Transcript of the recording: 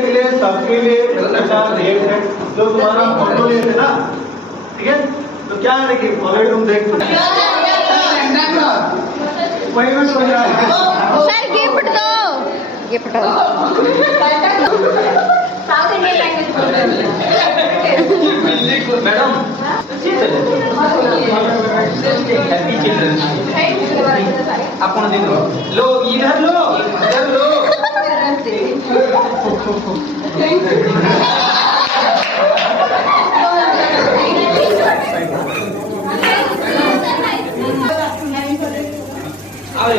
के लिए सबके लिए अच्छा रेट है जो तुम्हारा फोटो लेते ना, ठीक है? तो क्या है कि अगर तुम देख वही में समझ रहा है सर गिफ्ट दो, गिफ्ट दो। साउथ इंडियन लैंग्वेज मैडम ଆପଣ ଦିନ लो इधर लो इधर लो आओ